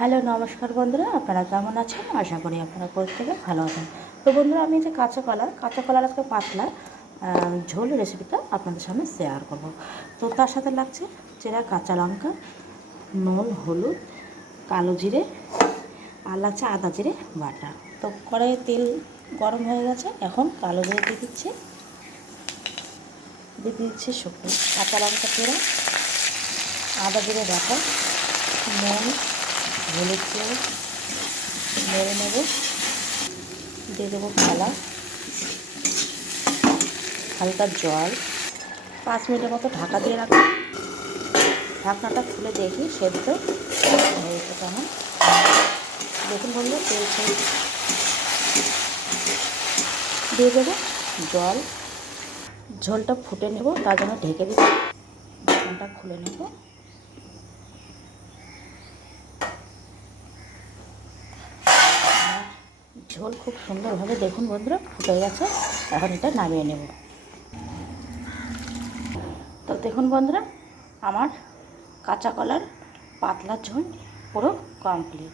Hello, নমস্কার বন্ধুরা, আপনারা কেমন আছেন? আশা করি আপনারা প্রত্যেকে ভালো আছেন। তো বন্ধুরা, আমি যে কাঁচা কলা, কাঁচা কলার আজকে পাতলা ঝোল রেসিপিটা আপনাদের সামনে শেয়ার করব। তো তার সাথে লাগছে চেরা কাঁচা লঙ্কা, নুন, হলুদ, কালো জিরে আর লাগছে আদা জিরে, বাটা। তো কড়াইয়ে তেল গরম হয়ে গেছে, এখন কালো জিরে দিয়ে দিচ্ছি। দিয়ে দিচ্ছি শুকনো কাঁচা লঙ্কা চেরা আদা জিরে বাটা, নুন হলুদ দিয়ে নেড়ে নেব দিয়ে দেবো থালা হালকা জল। পাঁচ মিনিটের মতো ঢাকা দিয়ে রাখব। ঢাকনাটা খুলে দেখি, সেদ্ধ। হয়েছে কেমন। দেখুন বলল তেল ছেড়ে দিয়ে দেবো জল। ঝোলটা ফুটে নেব, তার জন্য ঢেকে দিচ্ছি। ঢাকনাটা খুলে নেব। ঝোল খুব সুন্দরভাবে দেখুন বন্ধুরা, ফুটে গেছে, এখন এটা নামিয়ে নেব। তো দেখুন বন্ধুরা, আমার কাঁচা কলার পাতলা ঝোল পুরো কমপ্লিট